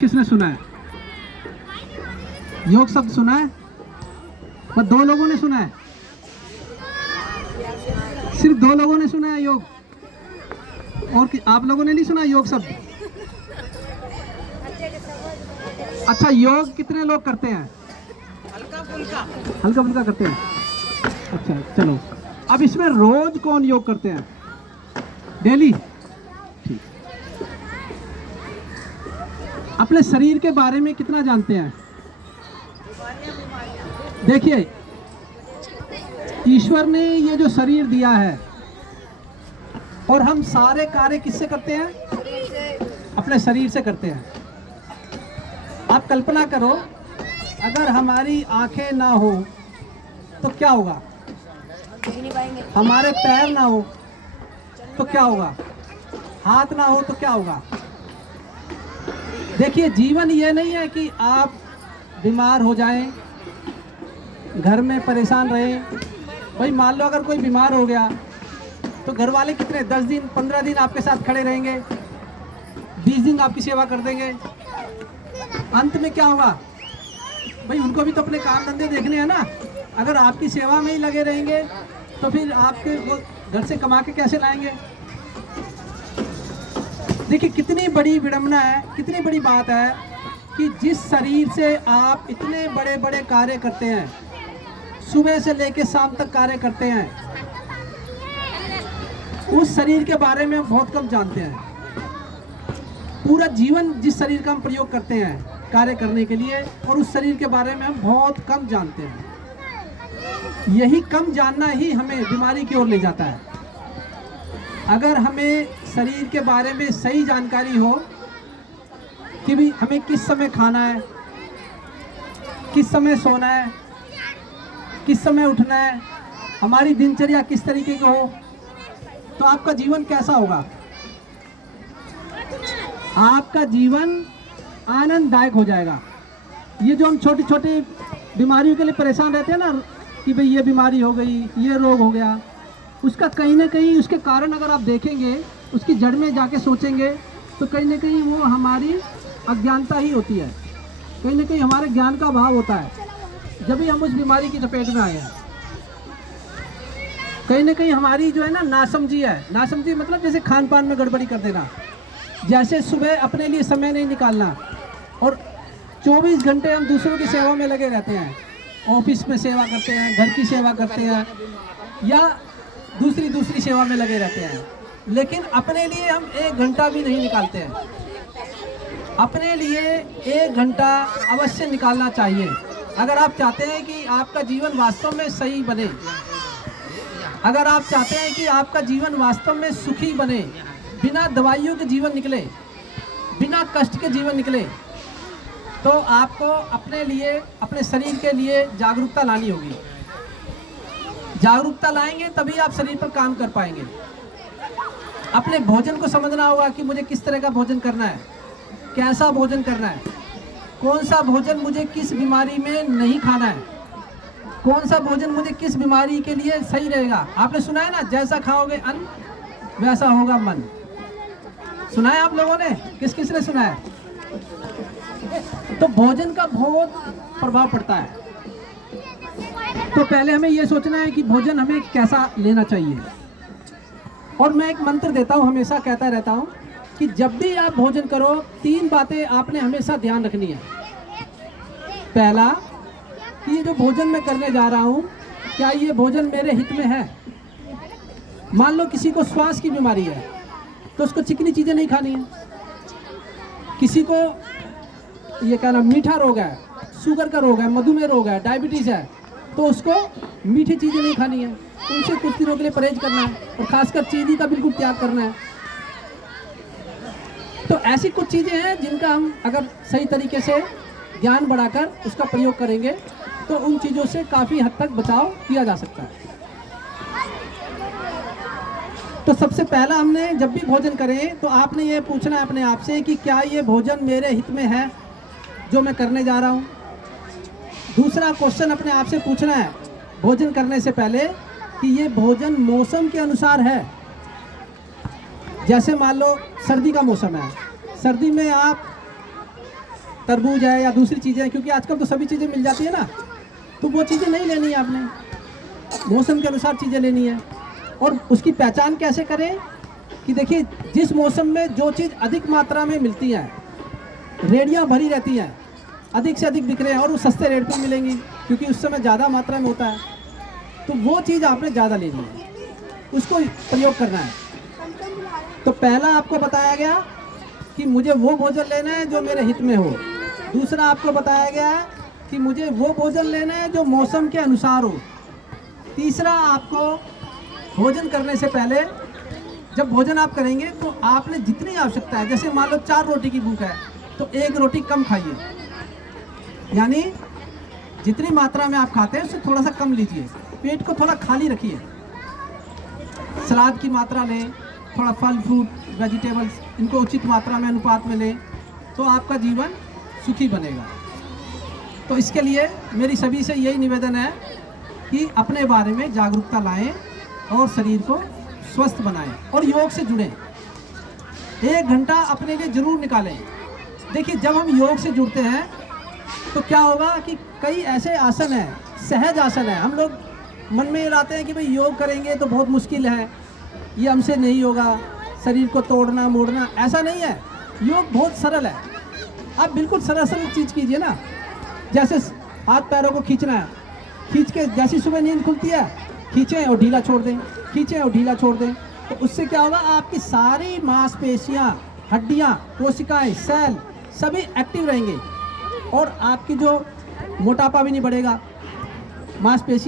किसने सुना है? योग शब्द सुना है? पर दो लोगों ने सुना है, सिर्फ दो लोगों ने सुना है योग। और आप लोगों ने नहीं सुना योग शब्द? अच्छा, योग कितने लोग करते हैं? हल्का फुल्का करते हैं। अच्छा चलो, अब इसमें रोज कौन योग करते हैं? डेली? ठीक। अपने शरीर के बारे में कितना जानते हैं? देखिए, ईश्वर ने ये जो शरीर दिया है और हम सारे कार्य किससे करते हैं? अपने शरीर से करते हैं। आप कल्पना करो, अगर हमारी आंखें ना हो तो क्या होगा? हमारे पैर ना हो तो क्या होगा? हाथ ना हो तो क्या होगा? देखिए, जीवन ये नहीं है कि आप बीमार हो जाएं, घर में परेशान रहें। भाई मान लो अगर कोई बीमार हो गया तो घर वाले कितने 10 दिन 15 दिन आपके साथ खड़े रहेंगे, 20 दिन आपकी सेवा कर देंगे। अंत में क्या होगा? भाई उनको भी तो अपने काम धंधे देखने हैं ना। अगर आपकी सेवा में ही लगे रहेंगे तो फिर आपके वो घर से कमा के कैसे लाएंगे? देखिए, कितनी बड़ी विडंबना है, कितनी बड़ी बात है कि जिस शरीर से आप इतने बड़े बड़े कार्य करते हैं, सुबह से लेकर शाम तक कार्य करते हैं, उस शरीर के बारे में हम बहुत कम जानते हैं। पूरा जीवन जिस शरीर का हम प्रयोग करते हैं कार्य करने के लिए, और उस शरीर के बारे में हम बहुत कम जानते हैं। यही कम जानना ही हमें बीमारी की ओर ले जाता है। अगर हमें शरीर के बारे में सही जानकारी हो कि भी हमें किस समय खाना है, किस समय सोना है, किस समय उठना है, हमारी दिनचर्या किस तरीके की हो, तो आपका जीवन कैसा होगा? आपका जीवन आनंददायक हो जाएगा। ये जो हम छोटी छोटी बीमारियों के लिए परेशान रहते हैं ना, कि भाई ये बीमारी हो गई, ये रोग हो गया, उसका कहीं ना कहीं उसके कारण अगर आप देखेंगे, उसकी जड़ में जाके सोचेंगे, तो कहीं ना कहीं वो हमारी अज्ञानता ही होती है। कहीं ना कहीं हमारे ज्ञान का अभाव होता है, जब भी हम उस बीमारी की चपेट में आए हैं। कहीं ना कहीं हमारी जो है ना नासमझी है। नासमझी मतलब जैसे खान पान में गड़बड़ी कर देना, जैसे सुबह अपने लिए समय नहीं निकालना, और 24 घंटे हम दूसरों की सेवा में लगे रहते हैं। ऑफिस में सेवा करते हैं, घर की सेवा करते हैं, या दूसरी सेवा में लगे रहते हैं, लेकिन अपने लिए हम 1 घंटा भी नहीं निकालते हैं। अपने लिए 1 घंटा अवश्य निकालना चाहिए। अगर आप चाहते हैं कि आपका जीवन वास्तव में सही बने, अगर आप चाहते हैं कि आपका जीवन वास्तव में सुखी बने, बिना दवाइयों के जीवन निकले, बिना कष्ट के जीवन निकले, तो आपको अपने लिए, अपने शरीर के लिए जागरूकता लानी होगी। जागरूकता लाएंगे तभी आप शरीर पर काम कर पाएंगे। अपने भोजन को समझना होगा कि मुझे किस तरह का भोजन करना है, कैसा भोजन करना है, कौन सा भोजन मुझे किस बीमारी में नहीं खाना है, कौन सा भोजन मुझे किस बीमारी के लिए सही रहेगा। आपने सुना है ना, जैसा खाओगे अन्न वैसा होगा मन। सुना है आप लोगों ने? किस किस ने सुना है? तो भोजन का बहुत प्रभाव पड़ता है। तो पहले हमें यह सोचना है कि भोजन हमें कैसा लेना चाहिए। और मैं एक मंत्र देता हूँ, हमेशा कहता रहता हूँ कि जब भी आप भोजन करो, 3 बातें आपने हमेशा ध्यान रखनी है। पहला, कि ये जो भोजन मैं करने जा रहा हूँ, क्या ये भोजन मेरे हित में है? मान लो किसी को श्वास की बीमारी है तो उसको चिकनी चीज़ें नहीं खानी है। किसी को ये क्या नाम, मीठा रोग है, शुगर का रोग है, मधुमेह रोग है, डायबिटीज़ है, तो उसको मीठी चीज़ें नहीं खानी है, उनसे कुछ दिनों के लिए परहेज करना है, और खासकर चीनी का बिल्कुल त्याग करना है। तो ऐसी कुछ चीज़ें हैं जिनका हम अगर सही तरीके से ज्ञान बढ़ाकर उसका प्रयोग करेंगे तो उन चीज़ों से काफ़ी हद तक बचाव किया जा सकता है। तो सबसे पहला, हमने जब भी भोजन करें तो आपने ये पूछना है अपने आप से कि क्या ये भोजन मेरे हित में है जो मैं करने जा रहा हूँ। दूसरा क्वेश्चन अपने आप से पूछना है भोजन करने से पहले कि ये भोजन मौसम के अनुसार है। जैसे मान लो सर्दी का मौसम है, सर्दी में आप तरबूज है या दूसरी चीज़ें हैं, क्योंकि आजकल तो सभी चीज़ें मिल जाती है ना, तो वो चीज़ें नहीं लेनी है आपने, मौसम के अनुसार चीज़ें लेनी है। और उसकी पहचान कैसे करें कि देखिए जिस मौसम में जो चीज़ अधिक मात्रा में मिलती है, रेडियाँ भरी रहती हैं, अधिक से अधिक बिक रहे हैं और वो सस्ते रेट पर मिलेंगी क्योंकि उस समय ज़्यादा मात्रा में होता है, तो वो चीज़ आपने ज़्यादा लेनी है, उसको प्रयोग करना है। तो पहला आपको बताया गया कि मुझे वो भोजन लेना है जो मेरे हित में हो। दूसरा आपको बताया गया है कि मुझे वो भोजन लेना है जो मौसम के अनुसार हो। तीसरा, आपको भोजन करने से पहले, जब भोजन आप करेंगे तो आपने जितनी आवश्यकता है, जैसे मान लो 4 रोटी की भूख है तो 1 रोटी कम खाइए, यानी जितनी मात्रा में आप खाते हैं उससे थोड़ा सा कम लीजिए, पेट को थोड़ा खाली रखिए। सलाद की मात्रा लें, थोड़ा फल फ्रूट वेजिटेबल्स इनको उचित मात्रा में अनुपात में लें, तो आपका जीवन सुखी बनेगा। तो इसके लिए मेरी सभी से यही निवेदन है कि अपने बारे में जागरूकता लाएं और शरीर को स्वस्थ बनाएं और योग से जुड़ें। 1 घंटा अपने लिए ज़रूर निकालें। देखिए जब हम योग से जुड़ते हैं तो क्या होगा कि कई ऐसे आसन हैं, सहज आसन है, हम लोग मन में ये लाते हैं कि भाई योग करेंगे तो बहुत मुश्किल है, ये हमसे नहीं होगा, शरीर को तोड़ना मोड़ना, ऐसा नहीं है। योग बहुत सरल है। आप बिल्कुल सरल सरल चीज़ कीजिए ना, जैसे हाथ पैरों को खींचना है, खींच के जैसी सुबह नींद खुलती है खींचें और ढीला छोड़ दें, खींचें और ढीला छोड़ दें, तो उससे क्या होगा, आपकी सारी मांसपेशियाँ, हड्डियाँ, कोशिकाएं, सेल सभी एक्टिव रहेंगे और आपकी जो मोटापा भी नहीं बढ़ेगा, मांसपेशियाँ